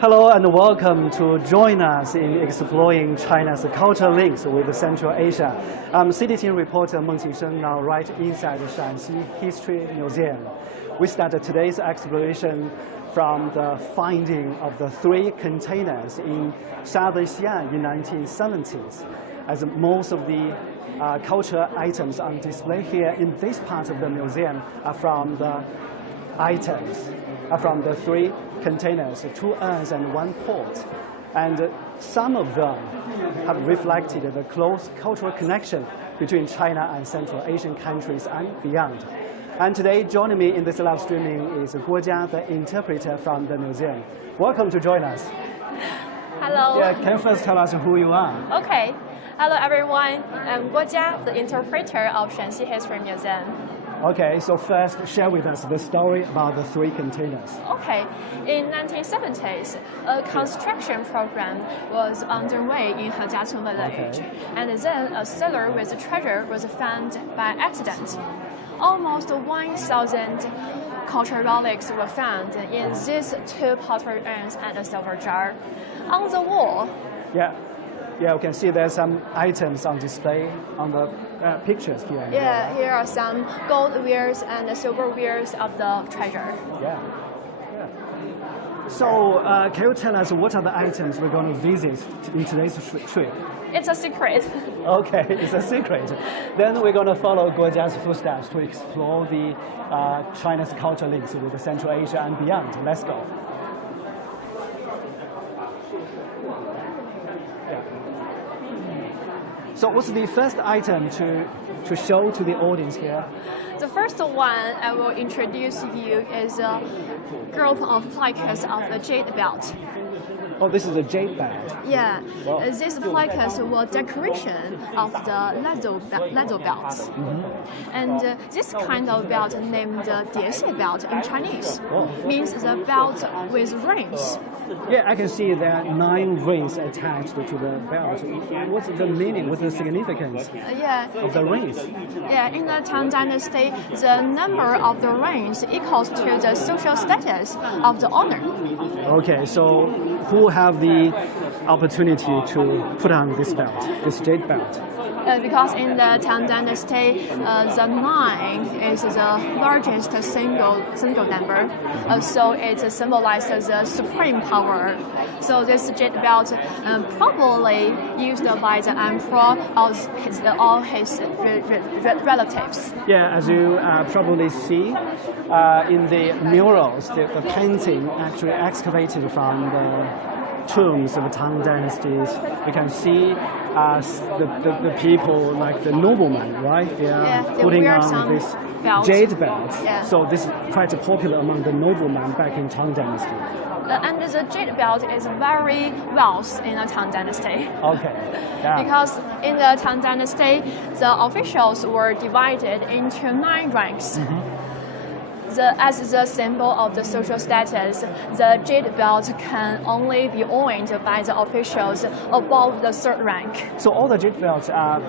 Hello and welcome to join us in exploring China's cultural links with Central Asia. I'm CGTN reporter Meng Qingsheng, now right inside the Shaanxi History Museum. We started today's exploration from the finding of the 3 containers in southern Xi'an in 1970s. As most of the cultural items on display here in this part of the museum are from the from the 3 containers, 2 urns and 1 pot. And some of them have reflected the close cultural connection between China and Central Asian countries and beyond. And today, joining me in this live streaming is Guo Jia, the interpreter from the museum. Welcome to join us. Hello. Yeah, can you first tell us who you are? Okay. Hello, everyone. I'm Guo Jia, the interpreter of Shaanxi History Museum. Okay, so first share with us the story about the 3 containers. Okay, in 1970s, a construction program was underway in Hejiaqiong village, and then a cellar with treasure was found by accident. Almost 1,000 cultural relics were found in these 2 pottery urns and a silver jar. On the wall, yeah, we can see there's some items on display on the pictures here. Yeah, here are some gold wares and silver wares of the treasure. Yeah. So, can you tell us what are the items we're going to visit in today's trip? It's a secret. Okay, it's a secret. Then we're going to follow Guo Jia's footsteps to explore the China's cultural links with Central Asia and beyond. Let's go. So what's the first item to show to the audience here? The first one I will introduce you is a group of plaques of the jade belt. Oh, this is a jade belt. Yeah, wow. These plaques were decoration of the leather belts. Mm-hmm. And this kind of belt named Diexie belt in Chinese means the belt with rings. Yeah, I can see there are 9 rings attached to the belt. What's the meaning? What's the significance of the rings? Yeah, in the Tang Dynasty, the number of the rings equals to the social status of the owner. Okay, so who have the opportunity to put on this belt, this jade belt? Because in the Tang Dynasty, the 9 is the largest single number, so it symbolizes the supreme power. So this jade belt probably used by the emperor or all his relatives. Yeah, as you probably see in the murals, the painting actually excavated from tombs of Tang dynasties. You can see the people, like the noblemen, right? They are putting on this jade belt. Yeah. So this is quite popular among the noblemen back in Tang dynasty. And the jade belt is very wealth in the Tang dynasty. Okay. Yeah. Because in the Tang dynasty, the officials were divided into 9 ranks. As the symbol of the social status, the jade belt can only be owned by the officials above the 3rd rank. So all the jade belts are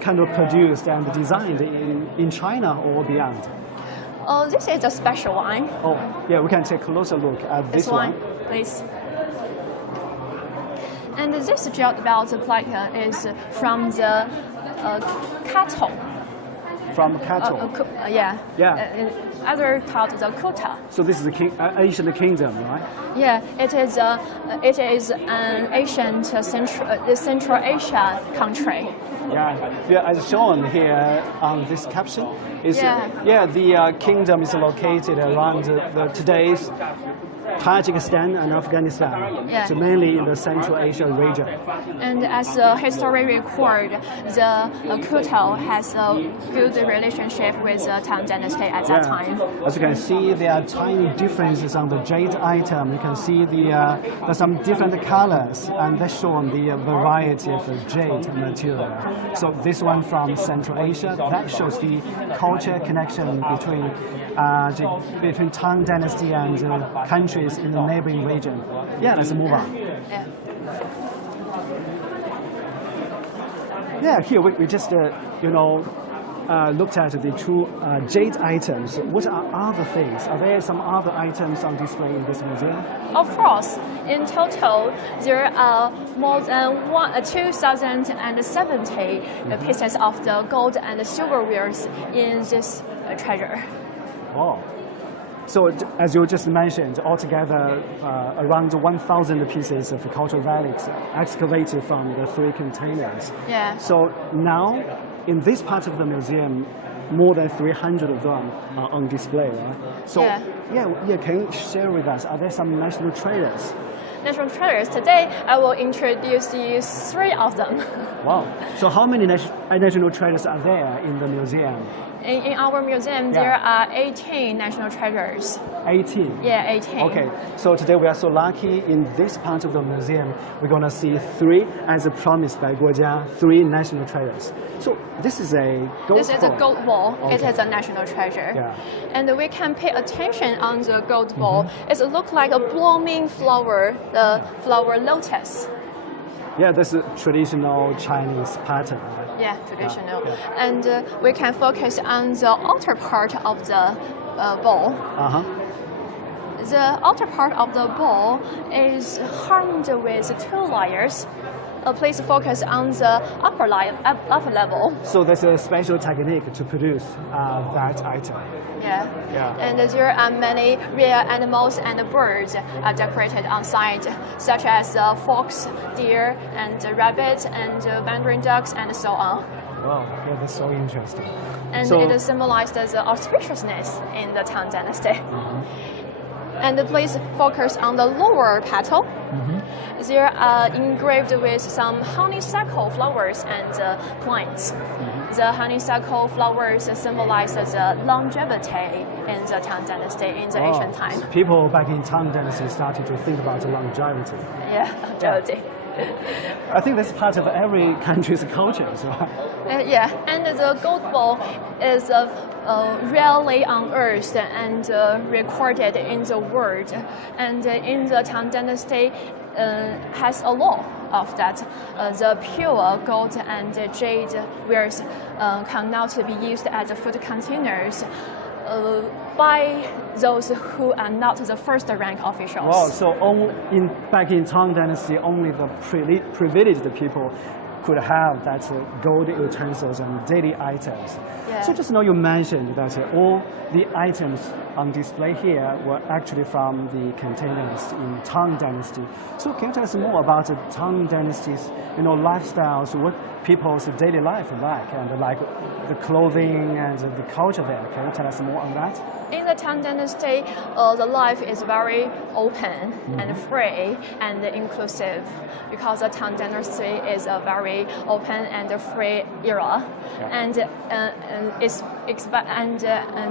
kind of produced and designed in China or beyond? This is a special one. Oh, yeah, we can take a closer look at this one. Please. And this jade belt plaque is from the cattle. From cattle? Yeah. Yeah. Other called the kuta. So this is the ancient kingdom, right? Yeah, it is an ancient Central Asia country. Yeah, as shown here on this caption, the kingdom is located around today's Tajikistan and Afghanistan, so mainly in the Central Asia region. And as a history record, the Kuta has a good relationship with the Tang dynasty at that time. As you can see, there are tiny differences on the jade item. You can see there's some different colors, and that's shown the variety of the jade material. So this one from Central Asia, that shows the culture connection between Tang dynasty and countries in the neighboring region. Yeah, let's move on. Yeah, here we just looked at the 2 jade items. What are other things? Are there some other items on display in this museum? Of course. In total, there are more than 2,070 pieces of the gold and silverwares in this treasure. Wow. So as you just mentioned, altogether around 1,000 pieces of cultural relics excavated from the 3 containers. Yeah. So now, in this part of the museum, more than 300 of them are on display, right? So can you share with us, are there some national treasures? National treasures. Today, I will introduce you 3 of them. Wow. So how many national treasures are there in the museum? In our museum, there are 18 national treasures. 18? Yeah, 18. Okay, so today we are so lucky in this part of the museum, we're going to see 3, as promised by Guojia, 3 national treasures. So this is a gold ball. This is a gold ball. Okay. It is a national treasure. Yeah. And we can pay attention on the gold ball. It looks like a blooming flower, the flower lotus. Yeah, that's a traditional Chinese pattern. Yeah, traditional. And we can focus on the outer part of the ball. The outer part of the ball is hung with 2 layers. Please focus on the upper level. So there's a special technique to produce that item. Yeah. And there are many rare animals and birds decorated on site, such as fox, deer, and rabbits, and mandarin ducks, and so on. Wow, yeah, that's so interesting. And it symbolizes the auspiciousness in the Tang dynasty. And please focus on the lower petal. They are engraved with some honeysuckle flowers and plants. The honeysuckle flowers symbolize the longevity in the Tang dynasty in the ancient time. People back in Tang dynasty started to think about longevity. Yeah, longevity. I think that's part of every country's culture, right? Yeah, and the gold ball is rarely unearthed and recorded in the world. And in the Tang dynasty, has a law of that. The pure gold and jade wares cannot be used as food containers by those who are not the first rank officials. Wow, so back in Tang dynasty, only the privileged people could have that gold utensils and daily items. Yeah. So just now you mentioned that all the items on display here were actually from the containers in Tang dynasty. So can you tell us more about the Tang dynasty's lifestyles, what people's daily life like, and like the clothing and the culture there? Can you tell us more on that? In the Tang Dynasty, the life is very open and free and inclusive because the Tang Dynasty is a very open and free era, and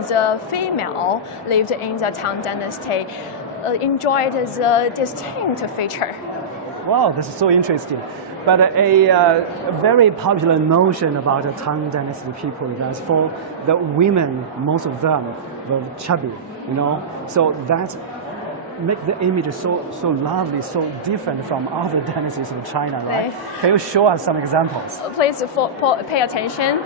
the female lived in the Tang Dynasty enjoyed the distinct feature. Wow, this is so interesting. But a very popular notion about the Tang Dynasty people is for the women, most of them were chubby, you know. So that make the image so lovely, so different from other dynasties in China, right? Can you show us some examples? Please pay attention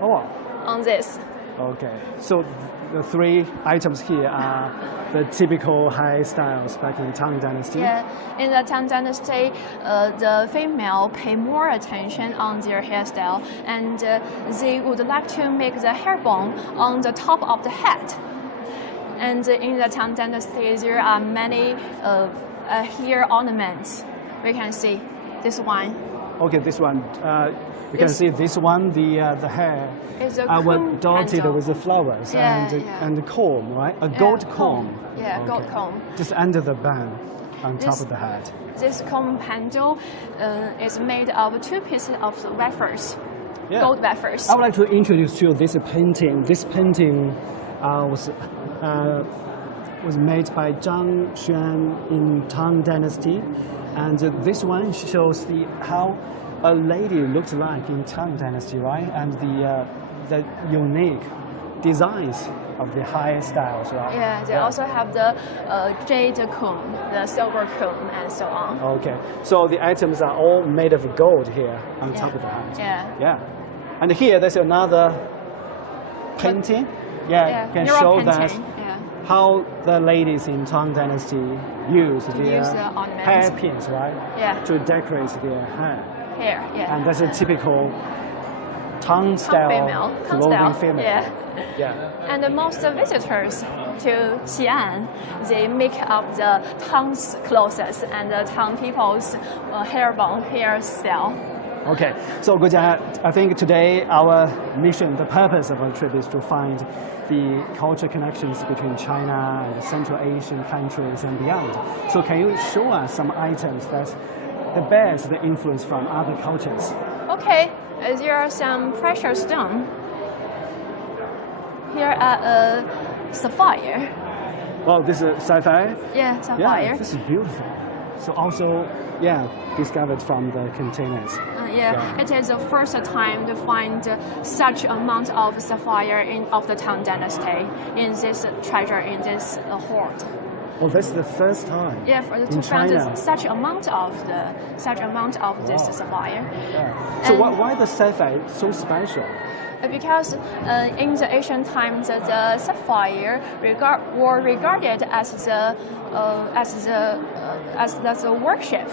on this. Okay, so the three items here are the typical hairstyles back in Tang Dynasty. Yeah, in the Tang Dynasty, the female pay more attention on their hairstyle, and they would like to make the hair bone on the top of the head. And in the Tang Dynasty, there are many hair ornaments. We can see this one. Okay, this one. You can see this one, the hair was dotted with the flowers and the comb, right? A gold comb. Yeah, gold comb. Just under the band on top of the head. This comb handle is made of two pieces of wafers, gold wafers. I would like to introduce to you this painting. This painting was made by Zhang Xuan in Tang Dynasty, and this one shows how a lady looks like in Tang Dynasty, right? And the unique designs of the hairstyles, right? Yeah, they also have the jade comb, the silver comb, and so on. Okay, so the items are all made of gold here on top of the head. Yeah. And here there's another painting. Can show that how the ladies in Tang Dynasty use their hairpins, right? Yeah. To decorate their hair. And that's a typical Tang style clothing female. And most visitors to Xi'an, they make up the Tang's clothes and the Tang people's hairstyle. Okay, so Guojia, I think today our mission, the purpose of our trip is to find the cultural connections between China and Central Asian countries and beyond. So can you show us some items that bears the influence from other cultures? Okay, there are some precious stones. Here are a sapphire. Well, this is sapphire? Yeah, sapphire. Yeah, this is beautiful. So also, discovered from the containers. It is the first time to find such amount of sapphire of the Tang Dynasty in this treasure, in this hoard. Well, that's the first time. Yeah, to find such amount of this sapphire. So why the sapphire so special? Because in the ancient times, the sapphire were regarded as the worship,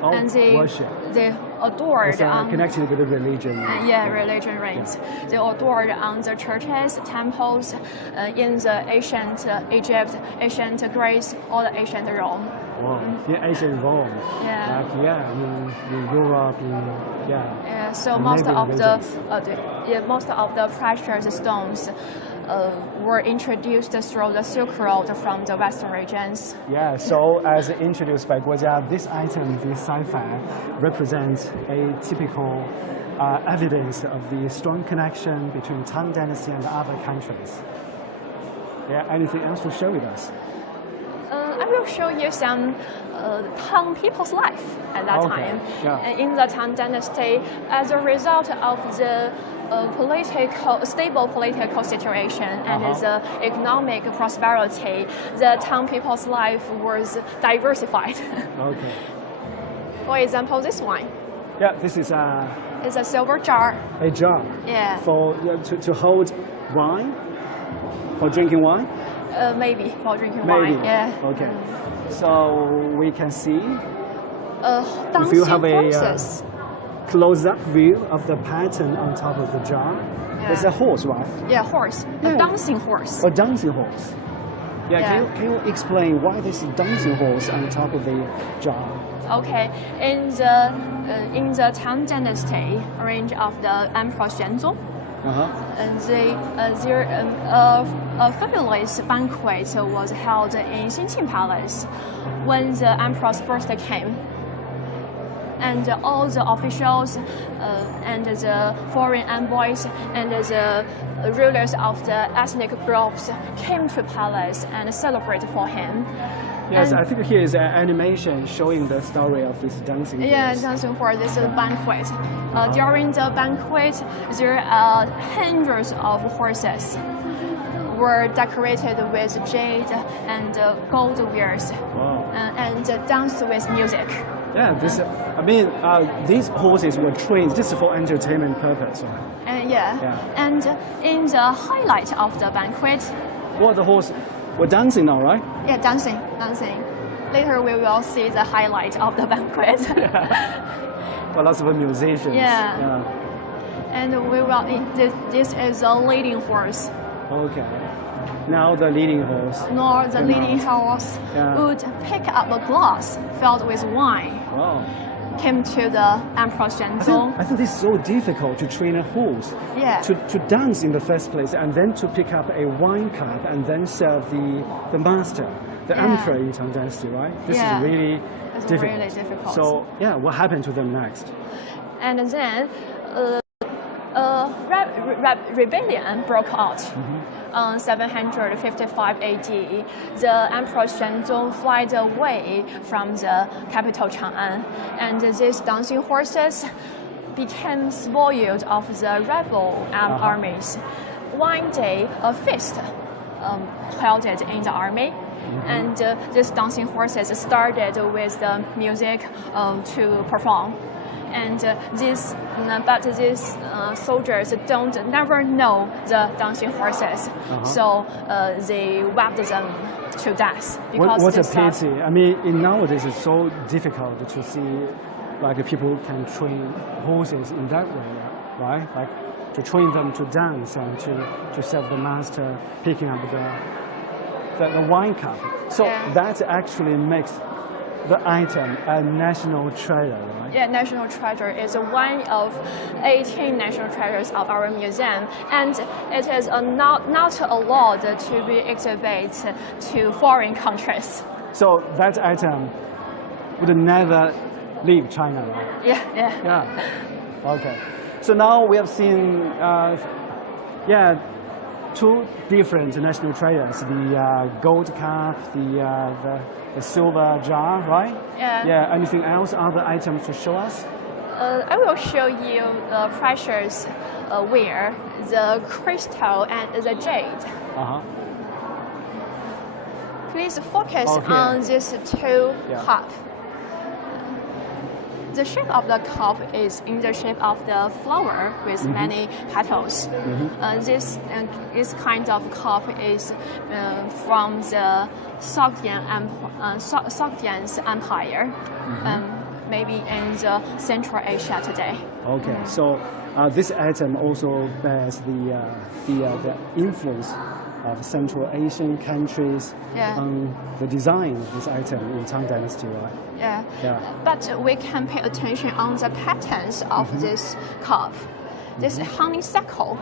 and they adored connected with the religion. Religion reigns. They adored on the churches, temples in the ancient Egypt, ancient Greece, or the ancient Rome. Wow. In ancient Rome. In Europe, so most of the precious stones were introduced through the Silk Road from the western regions. Yeah, so as introduced by Guojia, this item, this sapphire, represents a typical evidence of the strong connection between Tang Dynasty and other countries. Anything else to share with us? I will show you some Tang people's life at that time. In the Tang Dynasty, as a result of the stable political situation and the economic prosperity, the Tang people's life was diversified. For example, this one. Yeah, this is it's a silver jar. A jar. Yeah. For to hold wine, for drinking wine. Maybe for drinking wine. Yeah. Okay. So we can see. If you have a close-up view of the pattern on top of the jar, there's a horse, right? Yeah, horse. A dancing horse. A dancing horse. Can you explain why this dancing horse on top of the jar? Okay, in the Tang Dynasty, reign of the Emperor Xuanzong, And a fabulous banquet was held in Qingsheng Palace when the emperor's birthday came. And all the officials and the foreign envoys and the rulers of the ethnic groups came to palace and celebrated for him. Yes, I think here is an animation showing the story of this dancing horse. Yeah, dancing horse. This is a banquet. During the banquet, there are hundreds of horses were decorated with jade and gold wares. Wow. And danced with music. Yeah, these horses were trained just for entertainment purpose, right? And in the highlight of the banquet, the horse were dancing now, right? Yeah, dancing. Later we will see the highlight of the banquet. Well, lots of musicians. Yeah. And we will. This is a leading horse. Okay. Now the leading horse. Nor the leading horse would pick up a glass filled with wine. Wow. Came to the Emperor Xuanzong. I think this is so difficult to train a horse. Yeah. To dance in the first place and then to pick up a wine cup and then serve the master, the emperor in Tang Dynasty, right? This is really difficult. So what happened to them next? And then rebellion broke out. On 755 AD, the Emperor Xuanzong fled away from the capital Chang'an, and these dancing horses became spoiled of the rebel armies. One day, a feast held in the army, and these dancing horses started with the music to perform. And these soldiers never know the dancing horses, so they whipped them to death. What a pity! I mean, nowadays it's so difficult to see, like people can train horses in that way, right? Like to train them to dance and to serve the master, picking up the wine cup. So that actually makes the item a national treasure, right? Yeah, national treasure is one of 18 national treasures of our museum, and it is not allowed to be exhibited to foreign countries. So that item would never leave China, right? Yeah. Okay. So now we have seen, two different national treasures: the gold cup, the silver jar, right? Yeah. Anything else? Other items to show us? I will show you the precious ware, the crystal and the jade. Please focus on these two cups. The shape of the cup is in the shape of the flower with many petals. This kind of cup is from the Sogdian's empire, maybe in the Central Asia today. Okay, so this item also bears the influence of Central Asian countries on the design of this item in Tang Dynasty, right? Yeah. But we can pay attention on the patterns of this cup. This honeysuckle.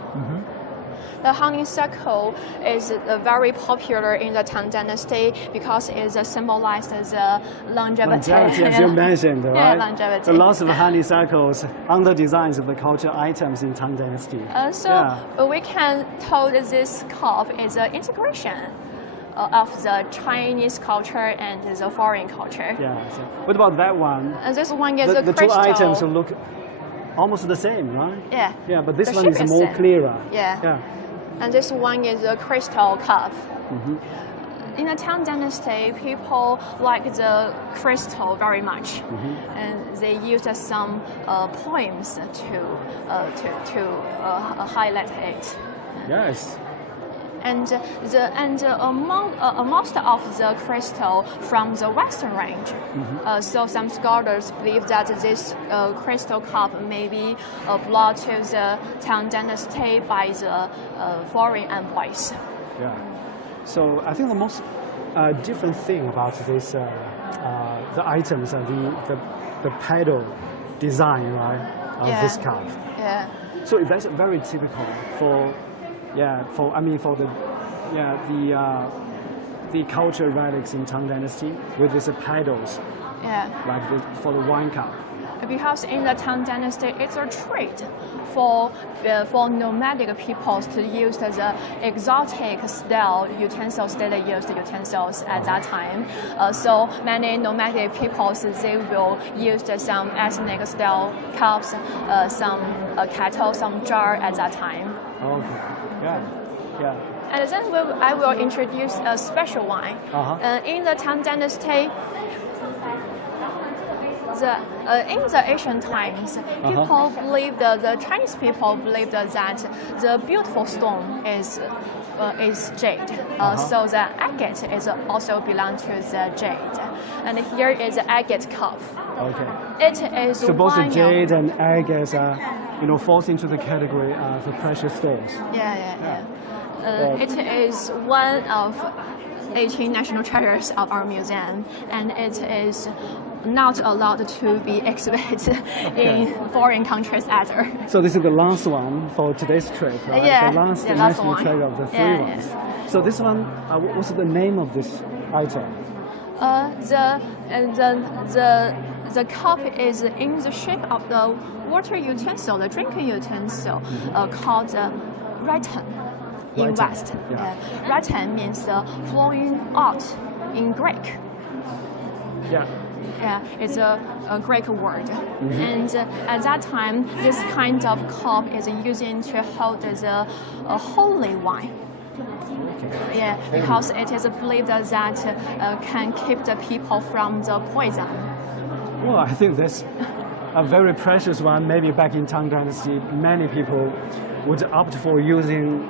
The honeysuckle is very popular in the Tang Dynasty because it symbolizes the longevity. As you mentioned, right? Yeah, longevity. Lots of honeysuckles on the designs of the cultural items in Tang Dynasty. We can tell that this cup is an integration of the Chinese culture and the foreign culture. Yeah. So what about that one? This one is the crystal. two items look almost the same, right? Yeah. Yeah, but this one is more clearer. Yeah. And this one is a crystal cup. In the Tang Dynasty, people like the crystal very much, and they used some poems to highlight it. Yes. And most of the crystal from the Western range. So some scholars believe that this crystal cup may be brought to the Tang Dynasty by the foreign envoys. Yeah. So I think the most different thing about this, the items are the pedal design, right? of this cup. Yeah. So that's very typical for the culture relics in Tang Dynasty with these paddles, Yeah. like for the wine cup. Because in the Tang Dynasty, it's a trait for nomadic peoples to use the exotic style utensils that they used utensils at that time. So many nomadic peoples, they will use some ethnic style cups, some kettle, some jar at that time. Okay. Yeah. Yeah. And then I will introduce a special wine. In the Tang Dynasty, in the ancient times, people believed the Chinese people believed that the beautiful stone is jade. So the agate is also belong to the jade. And here is the agate cup. Okay. It is So both the one jade and agates are, falls into the category of the precious stones. It is one of 18 national treasures of our museum, and it is not allowed to be exhibited in foreign countries either. So this is the last one for today's trip, right? Yeah, the last national treasure of the three ones. So this one, what's the name of this item? The cup is in the shape of the water utensil, the drinking utensil, called raton in West. Raton means flowing out in Greek. Yeah, it's a Greek word. And at that time, this kind of cup is used to hold the holy wine. Yeah, because it is believed that can keep the people from the poison. Well, I think that's a very precious one. Maybe back in Tang Dynasty, many people would opt for using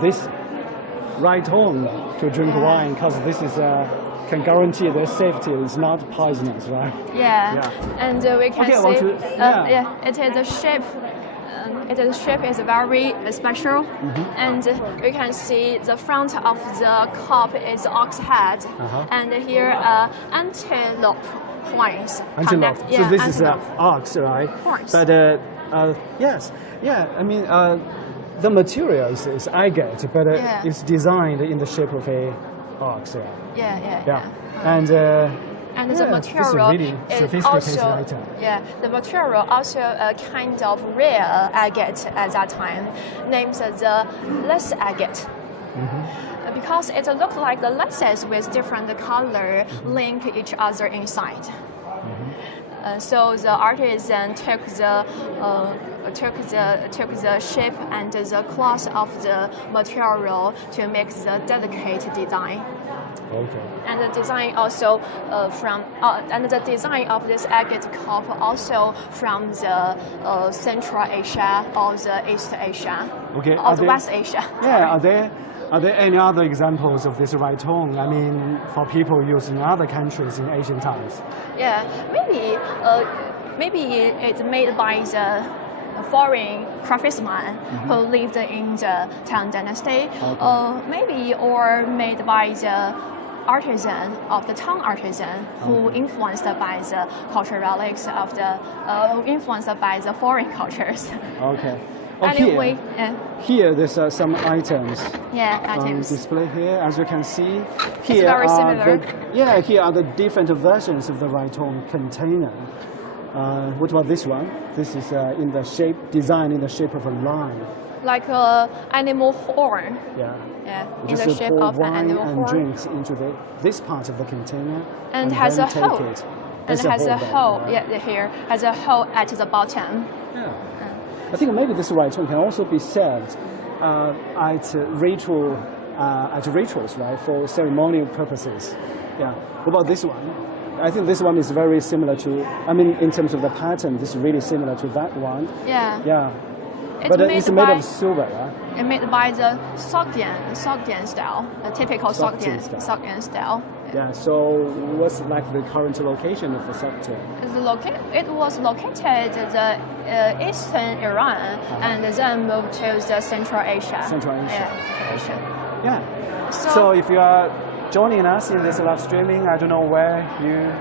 this right horn to drink wine, because this is can guarantee their safety. It's not poisonous, right? Yeah. And we can see it is a shape. Its shape is very special, and we can see the front of the cup is ox head, and here antelope horns. Antelope. So this is an ox, right? Horns. But yes, I mean the material is agate, but it's designed in the shape of a ox. And the material really is also the material also a kind of rare agate at that time, named the lace agate. Because it looks like the laces with different color link each other inside. So the artisan took the shape and the cloth of the material to make the delicate design. Okay. And the design also and the design of this agate cup also from the Central Asia or the East Asia or the West Asia. Yeah, are there any other examples of this right horn? I mean, for people used in other countries in ancient times? Yeah, maybe it's made by the foreign craftsman who lived in the Tang Dynasty, or made by the artisan of the Tang artisan who influenced by the cultural relics of the influenced by the foreign cultures. Okay. Anyway, here there's some items. Items. Display here, as you can see. Here very similar. Here are the different versions of the right horn container. What about this one? This is designed in the shape of a lion. Like an animal horn. In the shape of an animal horn. And drinks into this part of the container. And has a hole. Here has a hole at the bottom. I think maybe this right horn can also be served at rituals, right, for ceremonial purposes. What about this one? I think this one is very similar to, in terms of the pattern, this is really similar to that one. But it's made of silver, right? It's made by the Sogdian style, the typical Sogdian style. So what's like the current location of the Sogdian? It was located in the eastern Iran and then moved to the Central Asia. Central Asia. So if you are joining us in this live streaming. I don't know where you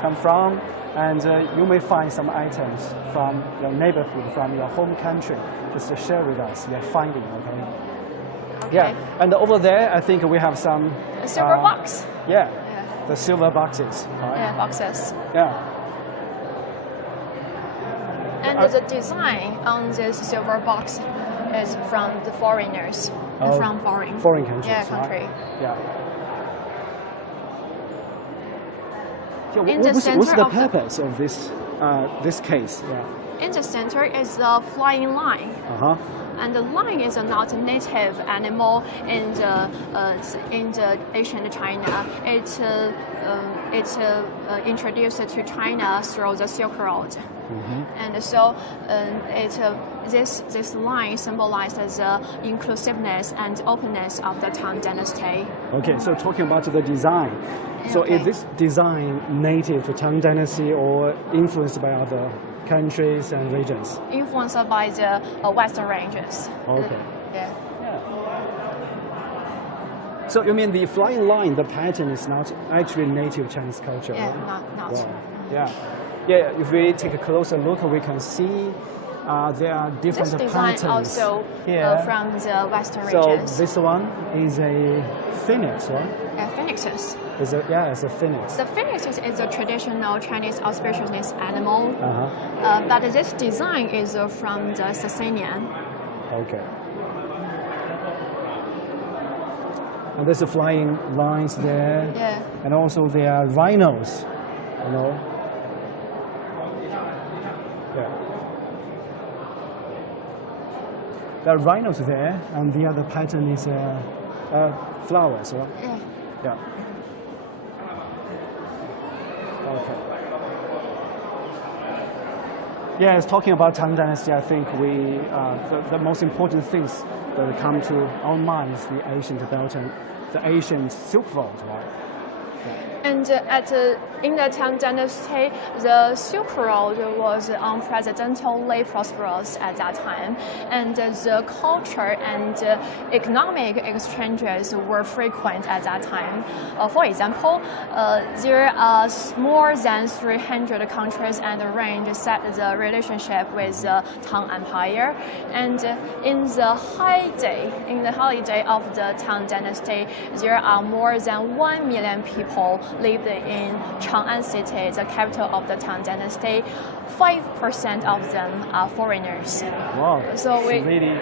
come from, and you may find some items from your neighborhood, from your home country, just to share with us your finding, okay? Yeah, and over there, I think we have some... A silver box. Yeah, the silver boxes. Right? Yeah, boxes. Yeah. And the design on this silver box is from the foreigners, from foreign countries. Yeah, country. Right? Yeah. In What's center the purpose of this case? Yeah. In the center is the flying lion. Uh-huh. And the lion is not a native animal in the ancient China. It's introduced to China through the Silk Road. Mm-hmm. And so this line symbolizes the inclusiveness and openness of the Tang Dynasty. Okay, so talking about the design. So is this design native to Tang Dynasty or influenced by other countries and regions? Influenced by the Western ranges. Okay. Yeah. So you mean the flying line, the pattern is not actually native Chinese culture? Yeah, right? not. Wow. Yeah. Yeah, if we take a closer look, we can see there are different this design patterns. Also from the Western regions. So this one is a phoenix, right? Phoenixes. It's a phoenix. The phoenix is a traditional Chinese auspiciousness animal, but this design is from the Sasanian. Okay. And there's the flying lines there. Yeah. And also there are rhinos, you know. Yeah. There are rhinos there, and the other pattern is flowers, right? Yeah. Yeah. Okay. Yes, talking about Tang Dynasty, I think the most important things that come to our mind is the ancient belt and the ancient Silk Road, right? And in the Tang Dynasty, the Silk Road was unprecedentedly prosperous at that time, and the culture and economic exchanges were frequent at that time. For example, there are more than 300 countries and range set the relationship with the Tang Empire, and in the heyday of the Tang Dynasty, there are more than 1 million people lived in Chang'an City, the capital of the Tang Dynasty. 5% of them are foreigners. Wow. So really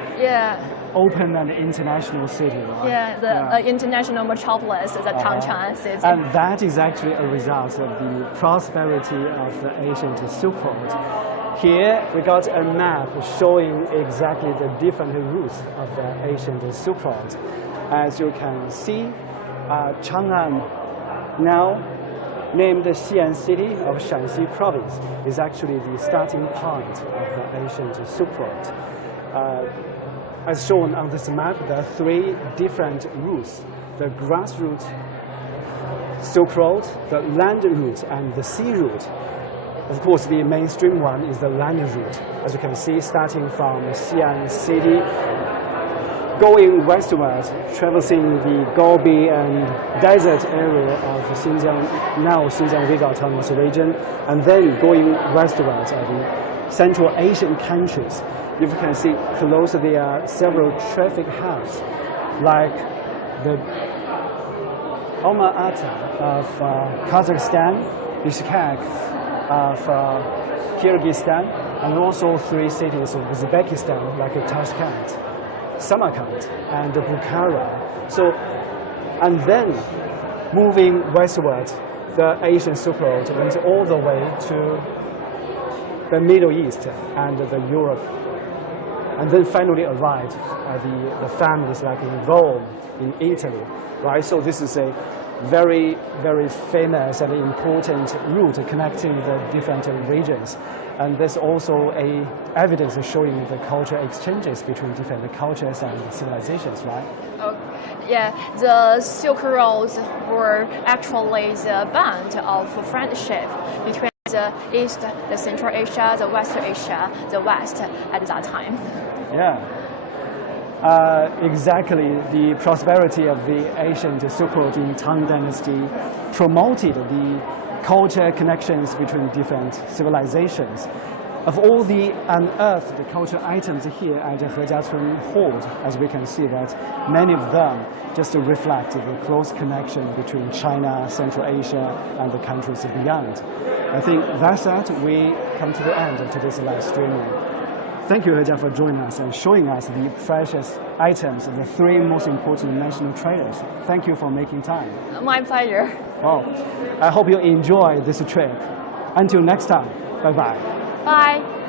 open and international city, right? Yeah, the international metropolis, the Chang'an City. And that is actually a result of the prosperity of the ancient Silk Road. Here we got a map showing exactly the different routes of the ancient Silk Road. As you can see, Chang'an, now named the Xi'an city of Shaanxi province, is actually the starting point of the ancient Silk Road. As shown on this map, there are 3 different routes: the grass route, Silk Road, the land route, and the sea route. Of course, the mainstream one is the land route. As you can see, starting from Xi'an city, going westward, traversing the Gobi and desert area of Xinjiang, now Xinjiang Uyghur Autonomous Region, and then going westward of the Central Asian countries. You can see close there are several traffic hubs, like the Alma-Ata of Kazakhstan, Bishkek of Kyrgyzstan, and also 3 cities of Uzbekistan, like Tashkent, Samarkand, and Bukhara. So, and then moving westward, the Asian Silk Road went all the way to the Middle East and the Europe, and then finally arrived at the families like in Rome, in Italy, right? So this is a very, very famous and important route connecting the different regions. And there's also evidence showing the cultural exchanges between different cultures and civilizations, right? Oh, yeah, the Silk Roads were actually the bond of friendship between the East, the Central Asia, the West Asia, the West at that time. Yeah. exactly the prosperity of the ancient Silk Road in Tang Dynasty promoted the culture connections between different civilizations. Of all the unearthed cultural items here at the Hejiacun Hoard, as we can see that many of them just reflect the close connection between China, Central Asia, and the countries beyond. I think that's that. We come to the end of today's live streaming. Thank you, Hejia, for joining us and showing us the precious items of the three most important national treasures. Thank you for making time. My pleasure. Well, I hope you enjoy this trip. Until next time, bye-bye. Bye.